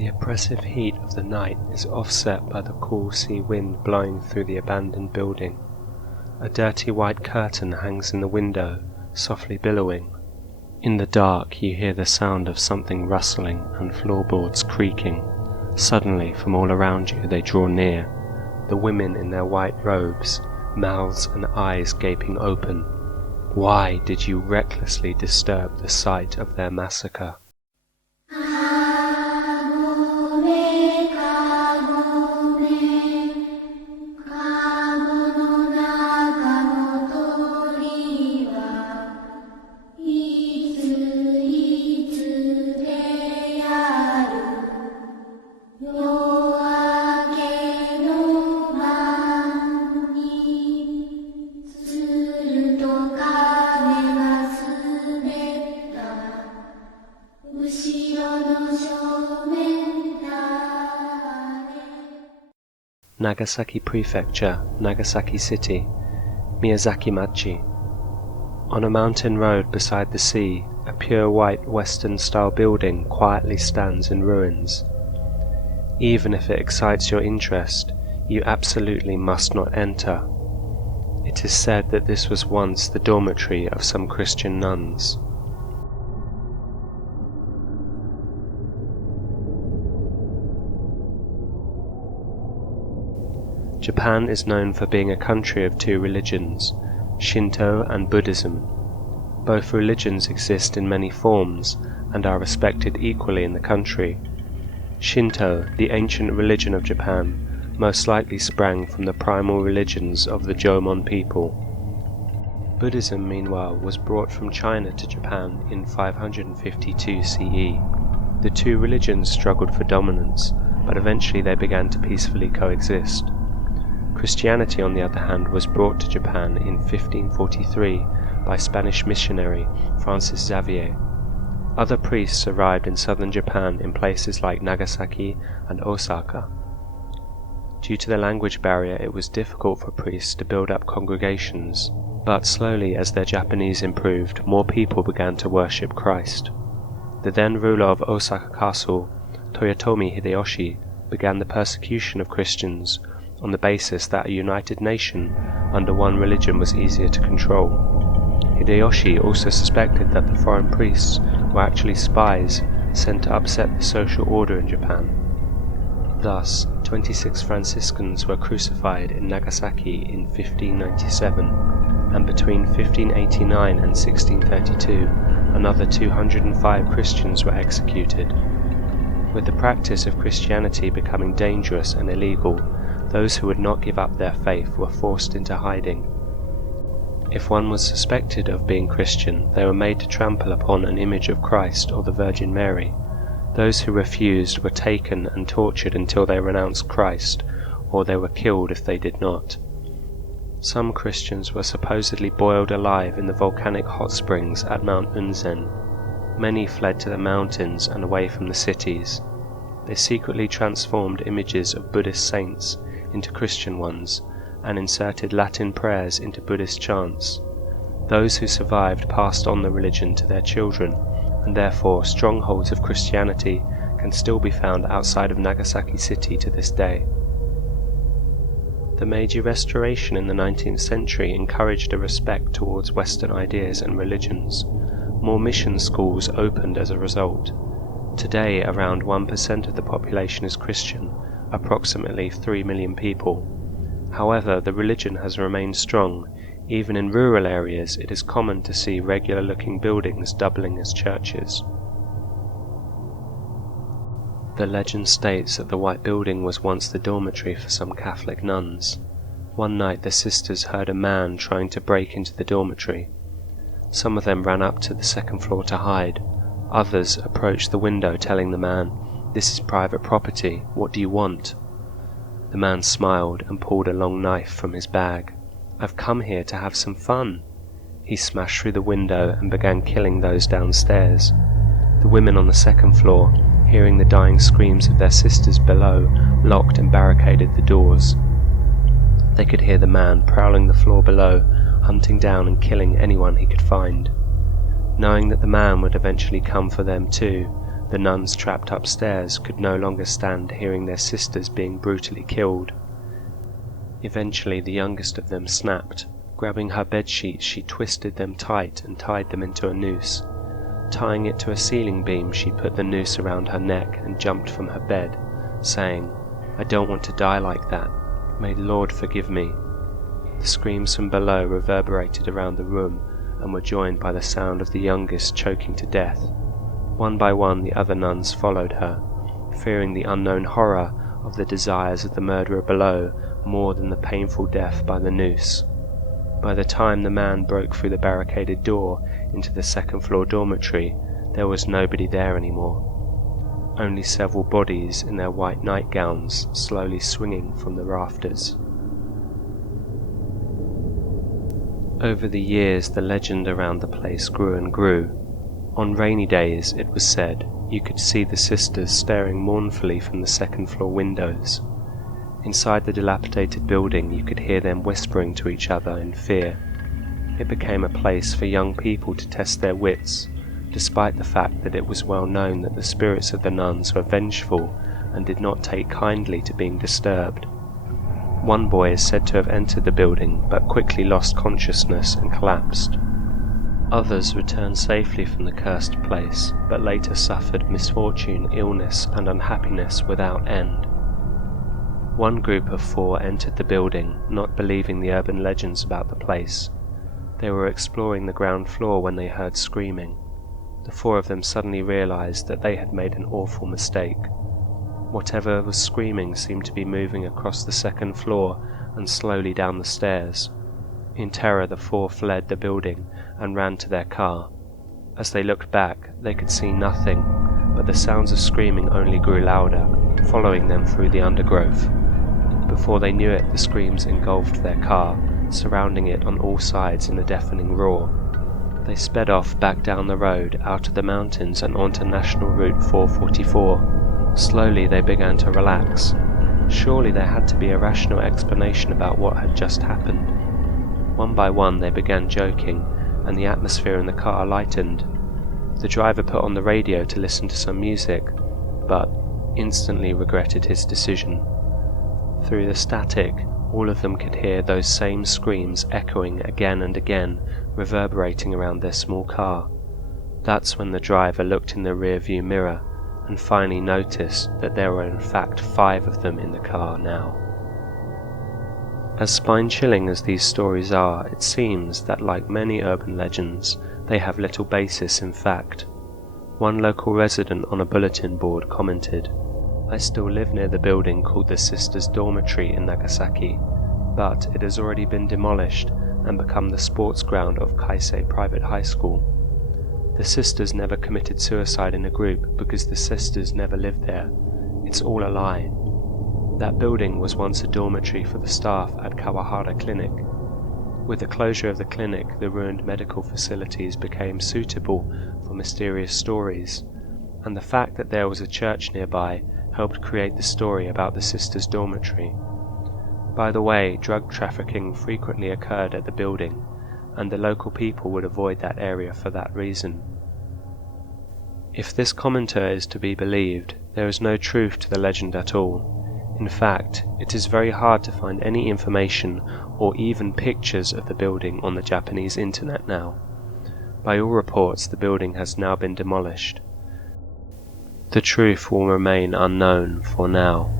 The oppressive heat of the night is offset by the cool sea wind blowing through the abandoned building. A dirty white curtain hangs in the window, softly billowing. In the dark you hear the sound of something rustling and floorboards creaking. Suddenly, from all around you they draw near, the women in their white robes, mouths and eyes gaping open. Why did you recklessly disturb the site of their massacre? Nagasaki Prefecture, Nagasaki City, Miyazaki Machi. On a mountain road beside the sea, a pure white Western-style building quietly stands in ruins. Even if it excites your interest, you absolutely must not enter. It is said that this was once the dormitory of some Christian nuns. Japan is known for being a country of two religions, Shinto and Buddhism. Both religions exist in many forms and are respected equally in the country. Shinto, the ancient religion of Japan, most likely sprang from the primal religions of the Jomon people. Buddhism, meanwhile, was brought from China to Japan in 552 CE. The two religions struggled for dominance, but eventually they began to peacefully coexist. Christianity, on the other hand, was brought to Japan in 1543 by Spanish missionary Francis Xavier. Other priests arrived in southern Japan in places like Nagasaki and Osaka. Due to the language barrier, it was difficult for priests to build up congregations, but slowly, as their Japanese improved, more people began to worship Christ. The then ruler of Osaka Castle, Toyotomi Hideyoshi, began the persecution of Christians on the basis that a united nation under one religion was easier to control. Hideyoshi also suspected that the foreign priests were actually spies sent to upset the social order in Japan. Thus, 26 Franciscans were crucified in Nagasaki in 1597, and between 1589 and 1632, another 205 Christians were executed. With the practice of Christianity becoming dangerous and illegal, those who would not give up their faith were forced into hiding. If one was suspected of being Christian, they were made to trample upon an image of Christ or the Virgin Mary. Those who refused were taken and tortured until they renounced Christ, or they were killed if they did not. Some Christians were supposedly boiled alive in the volcanic hot springs at Mount Unzen. Many fled to the mountains and away from the cities. They secretly transformed images of Buddhist saints into Christian ones, and inserted Latin prayers into Buddhist chants. Those who survived passed on the religion to their children, and therefore strongholds of Christianity can still be found outside of Nagasaki City to this day. The Meiji Restoration in the 19th century encouraged a respect towards Western ideas and religions. More mission schools opened as a result. Today, around 1% of the population is Christian, approximately 3 million people. However, the religion has remained strong. Even in rural areas, it is common to see regular-looking buildings doubling as churches. The legend states that the white building was once the dormitory for some Catholic nuns. One night the sisters heard a man trying to break into the dormitory. Some of them ran up to the second floor to hide. Others approached the window telling the man, "This is private property, what do you want?" The man smiled and pulled a long knife from his bag. "I've come here to have some fun." He smashed through the window and began killing those downstairs. The women on the second floor, hearing the dying screams of their sisters below, locked and barricaded the doors. They could hear the man prowling the floor below, hunting down and killing anyone he could find. Knowing that the man would eventually come for them too, the nuns trapped upstairs could no longer stand hearing their sisters being brutally killed. Eventually the youngest of them snapped. Grabbing her bedsheets, she twisted them tight and tied them into a noose. Tying it to a ceiling beam, she put the noose around her neck and jumped from her bed, saying, "I don't want to die like that. May the Lord forgive me." The screams from below reverberated around the room and were joined by the sound of the youngest choking to death. One by one the other nuns followed her, fearing the unknown horror of the desires of the murderer below more than the painful death by the noose. By the time the man broke through the barricaded door into the second-floor dormitory, there was nobody there anymore. Only several bodies in their white nightgowns slowly swinging from the rafters. Over the years, the legend around the place grew and grew. On rainy days, it was said, you could see the sisters staring mournfully from the second-floor windows. Inside the dilapidated building, you could hear them whispering to each other in fear. It became a place for young people to test their wits, despite the fact that it was well known that the spirits of the nuns were vengeful and did not take kindly to being disturbed. One boy is said to have entered the building but quickly lost consciousness and collapsed. Others returned safely from the cursed place, but later suffered misfortune, illness, and unhappiness without end. One group of 4 entered the building, not believing the urban legends about the place. They were exploring the ground floor when they heard screaming. The 4 of them suddenly realized that they had made an awful mistake. Whatever was screaming seemed to be moving across the second floor and slowly down the stairs. In terror, the 4 fled the building and ran to their car. As they looked back, they could see nothing, but the sounds of screaming only grew louder, following them through the undergrowth. Before they knew it, the screams engulfed their car, surrounding it on all sides in a deafening roar. They sped off back down the road, out of the mountains and onto National Route 444. Slowly they began to relax. Surely there had to be a rational explanation about what had just happened. One by one they began joking, and the atmosphere in the car lightened. The driver put on the radio to listen to some music, but instantly regretted his decision. Through the static, all of them could hear those same screams echoing again and again, reverberating around their small car. That's when the driver looked in the rear-view mirror and finally noticed that there were in fact 5 of them in the car now. As spine-chilling as these stories are, it seems that like many urban legends, they have little basis in fact. One local resident on a bulletin board commented, "I still live near the building called the Sisters' Dormitory in Nagasaki, but it has already been demolished and become the sports ground of Kaisei Private High School. The sisters never committed suicide in a group because the sisters never lived there. It's all a lie. That building was once a dormitory for the staff at Kawahara Clinic. With the closure of the clinic, the ruined medical facilities became suitable for mysterious stories, and the fact that there was a church nearby helped create the story about the sisters' dormitory. By the way, drug trafficking frequently occurred at the building, and the local people would avoid that area for that reason." If this commenter is to be believed, there is no truth to the legend at all. In fact, it is very hard to find any information or even pictures of the building on the Japanese internet now. By all reports, the building has now been demolished. The truth will remain unknown for now.